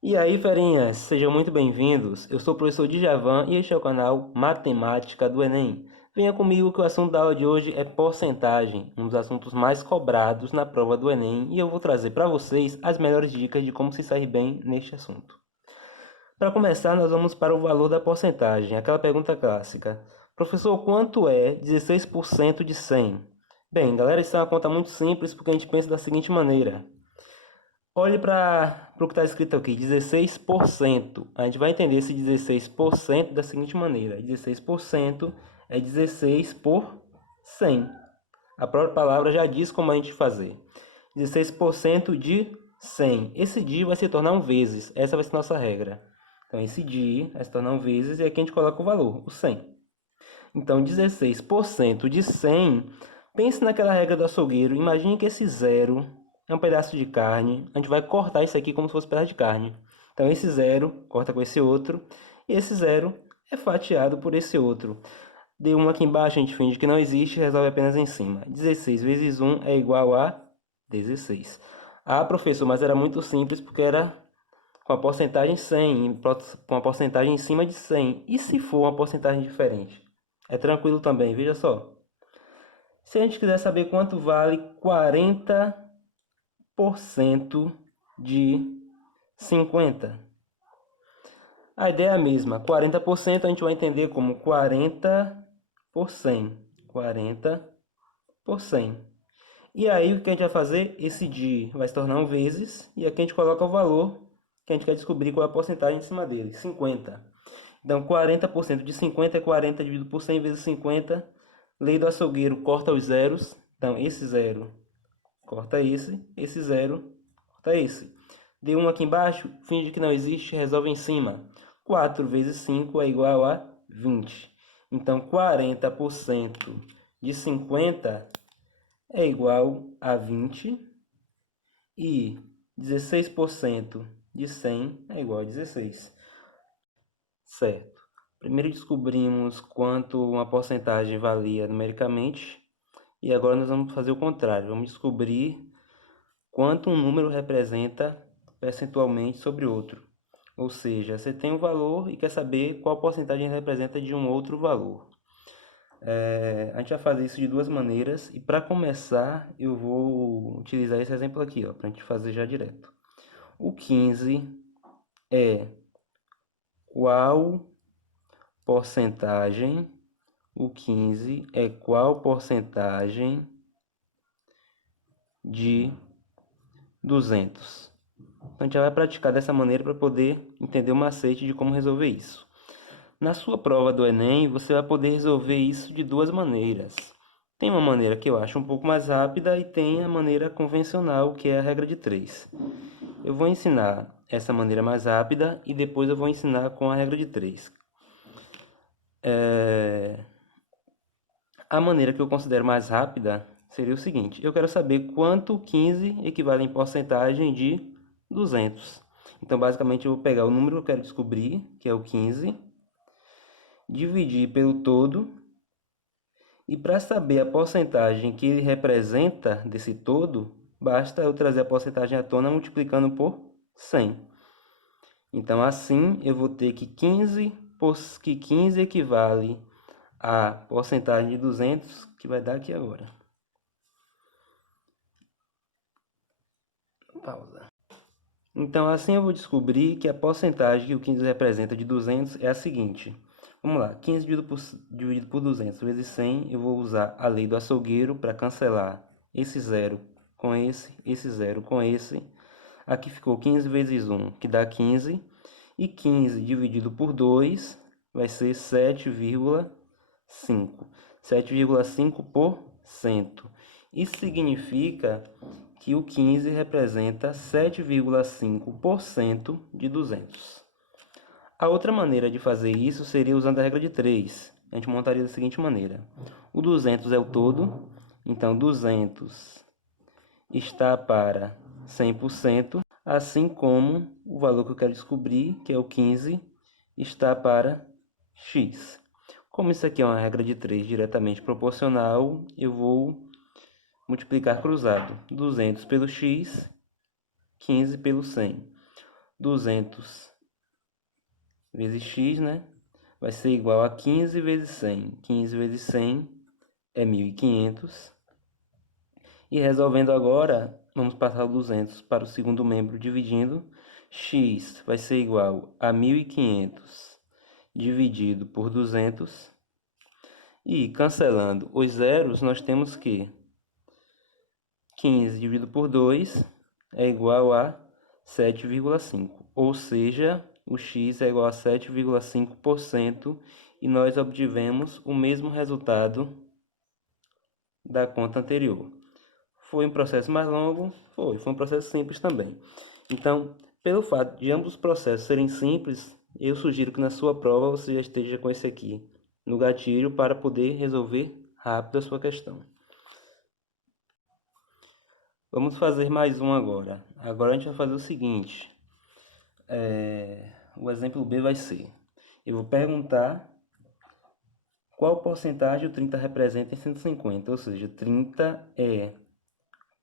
E aí, ferinhas, sejam muito bem-vindos. Eu sou o professor Djavan e este é o canal Matemática do Enem. Venha comigo que o assunto da aula de hoje é porcentagem, um dos assuntos mais cobrados na prova do Enem, e eu vou trazer para vocês as melhores dicas de como se sair bem neste assunto. Para começar, nós vamos para o valor da porcentagem, aquela pergunta clássica. Professor, quanto é 16% de 100? Bem, galera, isso é uma conta muito simples porque a gente pensa da seguinte maneira. Olhe para o que está escrito aqui, 16%. A gente vai entender esse 16% da seguinte maneira: 16% é 16 por 100. A própria palavra já diz como a gente fazer. 16% de 100. Esse de vai se tornar um vezes. Essa vai ser a nossa regra. Então, esse de vai se tornar um vezes e aqui a gente coloca o valor, o 100. Então, 16% de 100. Pense naquela regra do açougueiro. Imagine que esse zero é um pedaço de carne. A gente vai cortar isso aqui como se fosse um pedaço de carne. Então, esse zero corta com esse outro. E esse zero é fatiado por esse outro. Deu um aqui embaixo, a gente finge que não existe, resolve apenas em cima. 16 vezes 1 é igual a 16. Ah, professor, mas era muito simples porque era com a porcentagem 100, com a porcentagem em cima de 100. E se for uma porcentagem diferente? É tranquilo também, veja só. Se a gente quiser saber quanto vale 40% de 50. A ideia é a mesma. 40% a gente vai entender como 40 por 100. 40 por 100. E aí o que a gente vai fazer? Esse de vai se tornar um vezes. E aqui a gente coloca o valor que a gente quer descobrir qual é a porcentagem em cima dele. 50. Então 40% de 50 é 40 dividido por 100 vezes 50. Lei do açougueiro, corta os zeros. Então, esse zero corta esse zero corta esse. Deu um aqui embaixo, finge que não existe, resolve em cima. 4 vezes 5 é igual a 20. Então, 40% de 50 é igual a 20. E 16% de 100 é igual a 16. Certo. Primeiro descobrimos quanto uma porcentagem valia numericamente. E agora nós vamos fazer o contrário. Vamos descobrir quanto um número representa percentualmente sobre outro. Ou seja, você tem um valor e quer saber qual porcentagem representa de um outro valor. A gente vai fazer isso de duas maneiras. E para começar, eu vou utilizar esse exemplo aqui, para a gente fazer já direto. O 15 é qual porcentagem? O 15 é qual porcentagem de 200? Então, a gente já vai praticar dessa maneira para poder entender o macete de como resolver isso. Na sua prova do Enem, você vai poder resolver isso de duas maneiras. Tem uma maneira que eu acho um pouco mais rápida e tem a maneira convencional, que é a regra de 3. Eu vou ensinar essa maneira mais rápida e depois eu vou ensinar com a regra de 3. A maneira que eu considero mais rápida seria o seguinte: eu quero saber quanto 15 equivale em porcentagem de 200. Então, basicamente, eu vou pegar o número que eu quero descobrir, que é o 15, dividir pelo todo, e para saber a porcentagem que ele representa desse todo, basta eu trazer a porcentagem à tona multiplicando por 100. Então, assim, eu vou ter que 15 equivale a porcentagem de 200, que vai dar aqui agora. Pausa. Então, assim eu vou descobrir que a porcentagem que o 15 representa de 200 é a seguinte. Vamos lá, 15 dividido por 200 vezes 100, eu vou usar a lei do açougueiro para cancelar esse zero com esse zero com esse. Aqui ficou 15 vezes 1, que dá 15. E 15 dividido por 2 vai ser 7,5. 7,5%. Isso significa que o 15 representa 7,5% de 200. A outra maneira de fazer isso seria usando a regra de 3. A gente montaria da seguinte maneira. O 200 é o todo, então 200 está para 100%, assim como o valor que eu quero descobrir, que é o 15, está para x. Como isso aqui é uma regra de 3 diretamente proporcional, eu vou multiplicar cruzado. 200 pelo x, 15 pelo 100. 200 vezes x, né? Vai ser igual a 15 vezes 100. 15 vezes 100 é 1.500. E resolvendo agora, vamos passar o 200 para o segundo membro, dividindo. X vai ser igual a 1.500 dividido por 200. E cancelando os zeros, nós temos que 15 dividido por 2 é igual a 7,5. Ou seja, o x é igual a 7,5% e nós obtivemos o mesmo resultado da conta anterior. Foi um processo mais longo? Foi um processo simples também. Então, pelo fato de ambos os processos serem simples, eu sugiro que na sua prova você já esteja com esse aqui no gatilho para poder resolver rápido a sua questão. Vamos fazer mais um agora. Agora a gente vai fazer o seguinte. O exemplo B vai ser: eu vou perguntar qual porcentagem o 30 representa em 150, ou seja, 30 é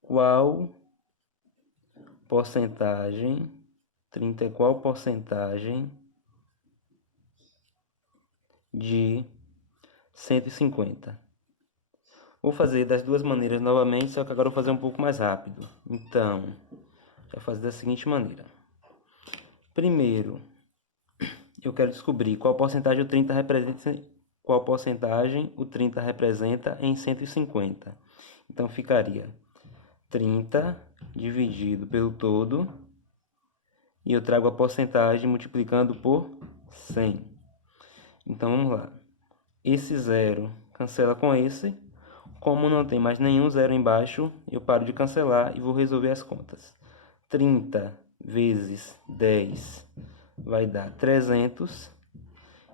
qual porcentagem, 30 é qual porcentagem de 150. Vou fazer das duas maneiras novamente, só que agora eu vou fazer um pouco mais rápido. Então, já fazer da seguinte maneira. Primeiro, eu quero descobrir qual porcentagem o 30 representa em 150. Então, ficaria 30 dividido pelo todo, e eu trago a porcentagem multiplicando por 100. Então, vamos lá. Esse zero cancela com esse. Como não tem mais nenhum zero embaixo, eu paro de cancelar e vou resolver as contas. 30 vezes 10 vai dar 300.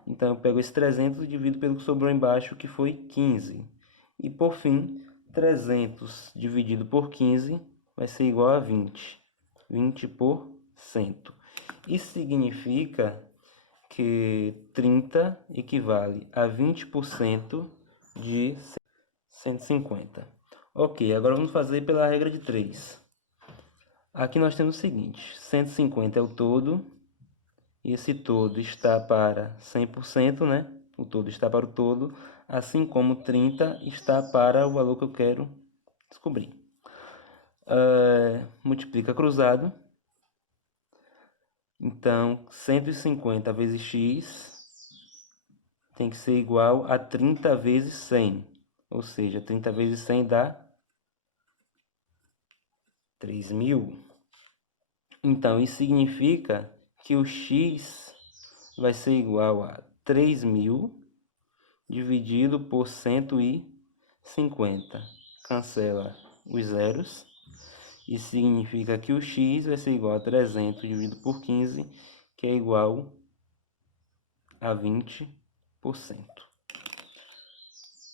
Então, eu pego esse 300 e divido pelo que sobrou embaixo, que foi 15. E, por fim, 300 dividido por 15 vai ser igual a 20. 20%. Isso significa que 30 equivale a 20% de 150. Ok, agora vamos fazer pela regra de 3. Aqui nós temos o seguinte: 150 é o todo, e esse todo está para 100%, né? O todo está para o todo, assim como 30 está para o valor que eu quero descobrir. Multiplica cruzado. Então, 150 vezes x tem que ser igual a 30 vezes 100. Ou seja, 30 vezes 100 dá 3.000. Então, isso significa que o x vai ser igual a 3.000 dividido por 150. Cancela os zeros. Isso significa que o x vai ser igual a 300 dividido por 15, que é igual a 20%.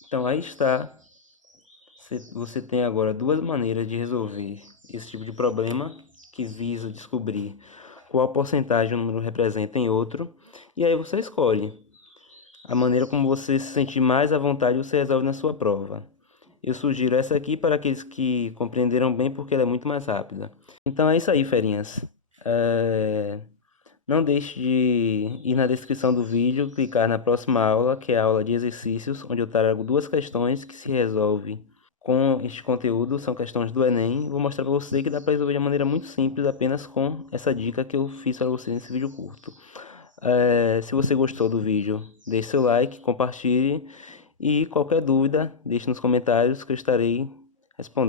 Então, aí está. Você tem agora duas maneiras de resolver esse tipo de problema, que visa descobrir qual porcentagem o número representa em outro, e aí você escolhe a maneira como você se sentir mais à vontade, você resolve na sua prova. Eu sugiro essa aqui para aqueles que compreenderam bem, porque ela é muito mais rápida. Então é isso aí, ferinhas. Não deixe de ir na descrição do vídeo, clicar na próxima aula, que é a aula de exercícios, onde eu trago duas questões que se resolvem com este conteúdo, são questões do Enem. Vou mostrar para você que dá para resolver de uma maneira muito simples, apenas com essa dica que eu fiz para você nesse vídeo curto. Se você gostou do vídeo, deixe seu like, compartilhe, e qualquer dúvida, deixe nos comentários que eu estarei respondendo.